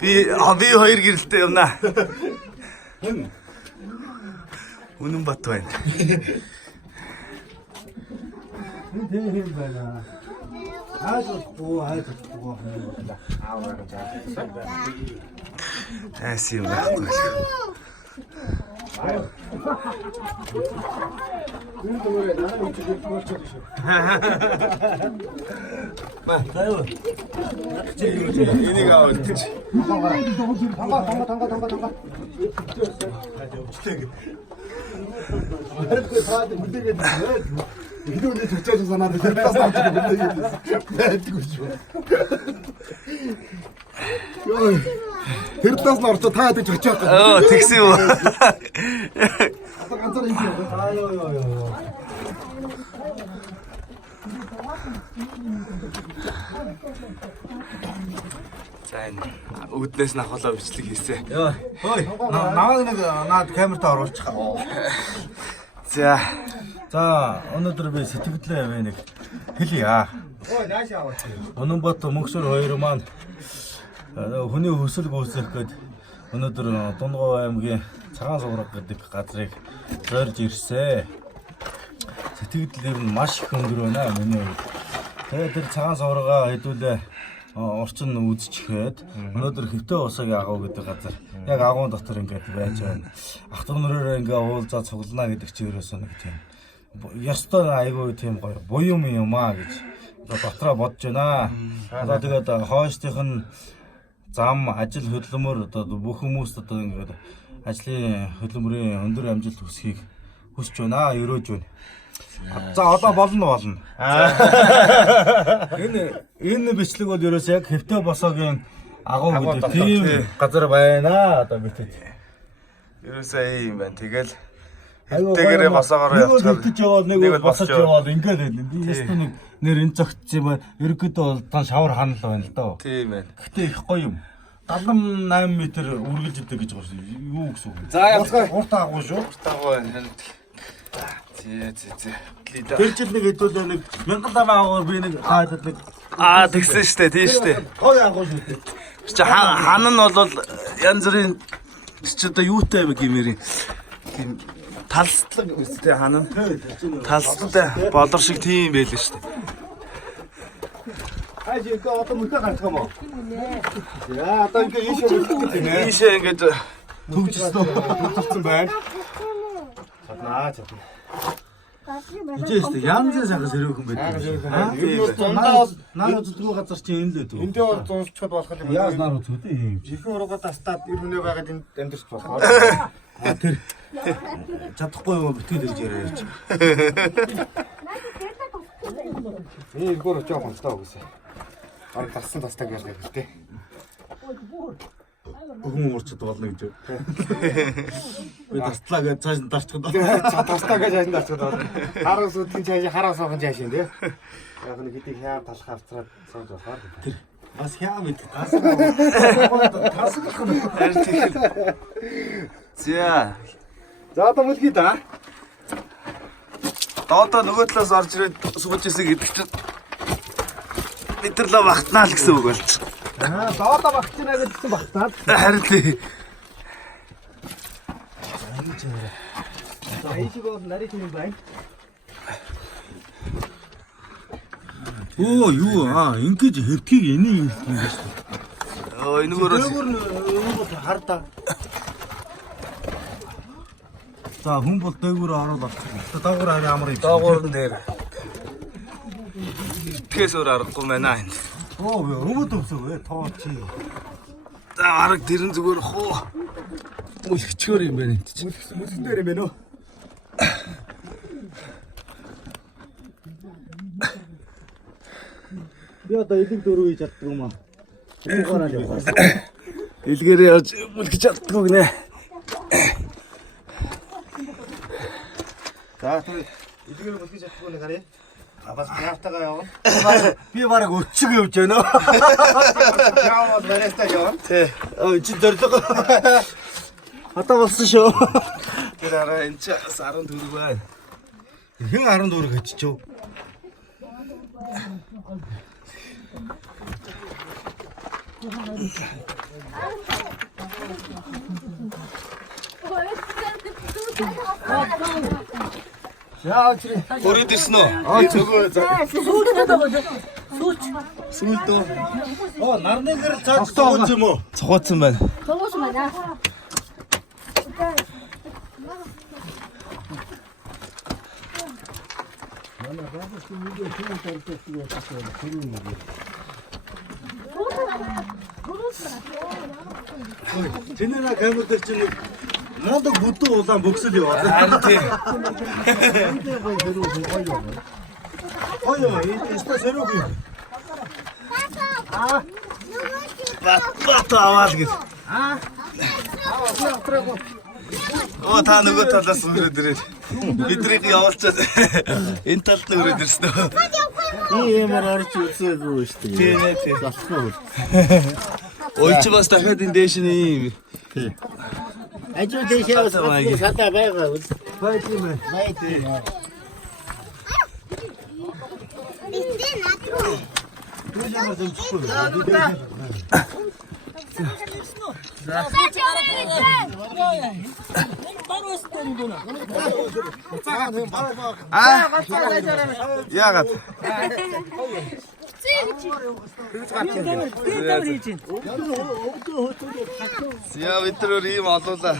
Би хоёр гэрэлтэй юмнаа. Үнэн бат байна. Тийм байна. Хайж Эсэм байхгүй. Энийг аваад чи. Видеоны чичээж санаад тэртас авч байдгүй шүү. Йоо. Тэртас нь орчоо таад гэж очиад. Тэгсэн үү? Ганцаар юм. Йоо. За энэ үүднээс нь ахуулаа бичлэг хийсэ. Йоо. Хөөе. Намайг нэг наад камерт оруулчих. За өнөөдөр би сэтгэлдээ яваа нэг хэлье. Наашаа аваач. Унанбат мөнхсөр хоёр маань хүний хөсөл гүйцэх гээд өнөөдөр Дунгав аймгийн Цагаан суурга гэдэг газрыг зорж ирсэн. Сэтгэлдээ нь маш их өндөр байна миний хувьд. Тэгээд тэр Цагаан суургаа хэдүүлээ орчин үзчихээд өнөөдөр Хэвтэ усыг агуу гэдэг газар яг агуун дотор ингээд байж байна. Ах トゥ нараараа ингээд уулзаа цуглана гэдэг чи ерөөсөө нэг тийм ёстой айгүй тийм гоё буюу юм аа гэж дотроо бодож байна. Одоо тэгээд хойштийнх нь зам ажил хөдөлмөр одоо бүх хүмүүст одоо ингээд ажлын хөдөлмөрийн өндөр амжилт хүсхийг хүсэж байна. Өрөөж байна. За одоо болно. Энэ бичлэг бол ерөөсөө яг Хэвтэ босоогийн агуу гэдэг тийм газар байна. Одоо битэд. ерөөсөө юм байна. Тэгэл Хэвтээгээрээ босоогоор явчихсан. Нэг яваад нэг босож яваад ингээд байл. Би ястаа нэг нэр энэ зөгтсөн юм. Ерөнхийдөө бол дан шавар ханал байна л доо. Тийм байна. Гэтэ их гоё юм. 78 м үргэлж идэг гэж байна. Юу гэсэн үг вэ? За яцгаа урт агуу шүү. тагуу байна. Зээ. Тэр жил нэг хэдүүлээ нэг 1000 агуугаар би нэг хаадаг нэг Тэгсэн штэ, тийм штэ. гоё агуу шүү дээ. Чи хан нь бол янз бүрийн чи одоо юутай юм гэмэрийн тийм талслаг үстэй хан нь. Талстай болор шиг тийм байлаа штэ. Хайж ингээ одоо мөнхөө гарах юм уу? Яа, одоо ингээ ийшээ үлдэх гэж байна. Ийшээ ингэж Төвчсөн байна. Чадна. Ижээстэй янз бүрийн сахас өрөөхөн байдаг. Ер нь дундаа Нар үздэг газар чи энэ л үү? эндээ бол зунсчод болох юм. Яаж нар үздэг юм? Жихэн уруугаа тастаад ер хүнээ байгаад энд амьдэрч болох. Тэр чадахгүй юм битгий гэж яриач. Энийг гөр жоох онцтой үгүйсэ. Арга тарсан тастаг ярьдаг л дээ. Өгөн уурчд болно гэж. Би таслаа гэж цааш нь дарчих доо. Тастаг гэж хайсан дарчаад байна. Хараа сүдгийн цааш хараа суухан цааш юм тий. Яг нэг хэдийг хяар талах авцраад сууж болохоор. Тэр бас хяа мэд. За За одоо мөлхий да. одоо нөгөө талаас орж ирээд сууж ирсэн гэдэг чинь битэрлээ багтнаа л гэсэн үг болж. Доодоо багчна гэдсэн багтаад. Харин тий. Эйшиг бол нарийн юм байна. Оо юу ингэж хэвтгийг энийг юм шүү дээ. Энэгээрээ Дээгүүр нь хардаа. За хүн бол дээгүүр ороод авчих. Даагуур харин амар юм. доогуур нь дээр. Итгэээс өөр аргагүй байна энэ. Оо өмд өмсөв тоо чи. За арга тэрэн зүгээр хуу. Мөлхчгөр юм байна энэ чинь. Мөлхөн дээр юм байна уу? Би одоо элэг дөрөв хийж чаддаг юм аа. Угаараа л яваа. Илгээрээ явж мөлхөж чаддгүй гинэ. За тэр эдгээр мөлхий чадахгүй нэг харъя. Бас яавтайгаа яваа. Би бараг өчиг явж байна. Яавал барайстай яваа. Тий. Чи зориг. Одоо болсон шүү. Тэр араа энэ ч 14 байна. Хэн 14 хэвчээ. За очроо. Өрөөд ирсэн үү? Нөгөө Сүүлд үү? Нарны гэрэл цааш цогц юм уу? Цогцсон байна. Тоглосон байна. Тэнийна камер дээр чинь надад бүдүү улаан бөксөл яваа. Харин тийм. Ой, энэ сэрүүг. Бат аваад гэж. Та нөгөө талаас өрөөд ирээд биднийг явуулчаад энэ талд нь өрөөд ирсэн үү? ямар орж үзээгүй шүү дээ. Тийм. Засгүй. Ой чи бас дахиад энэ дэш нь юм. Ажуу дэшээ сата байгаа. Бай тийм ээ. Бай тийм. Яагаад? Яа витрээр ийм олуулаа.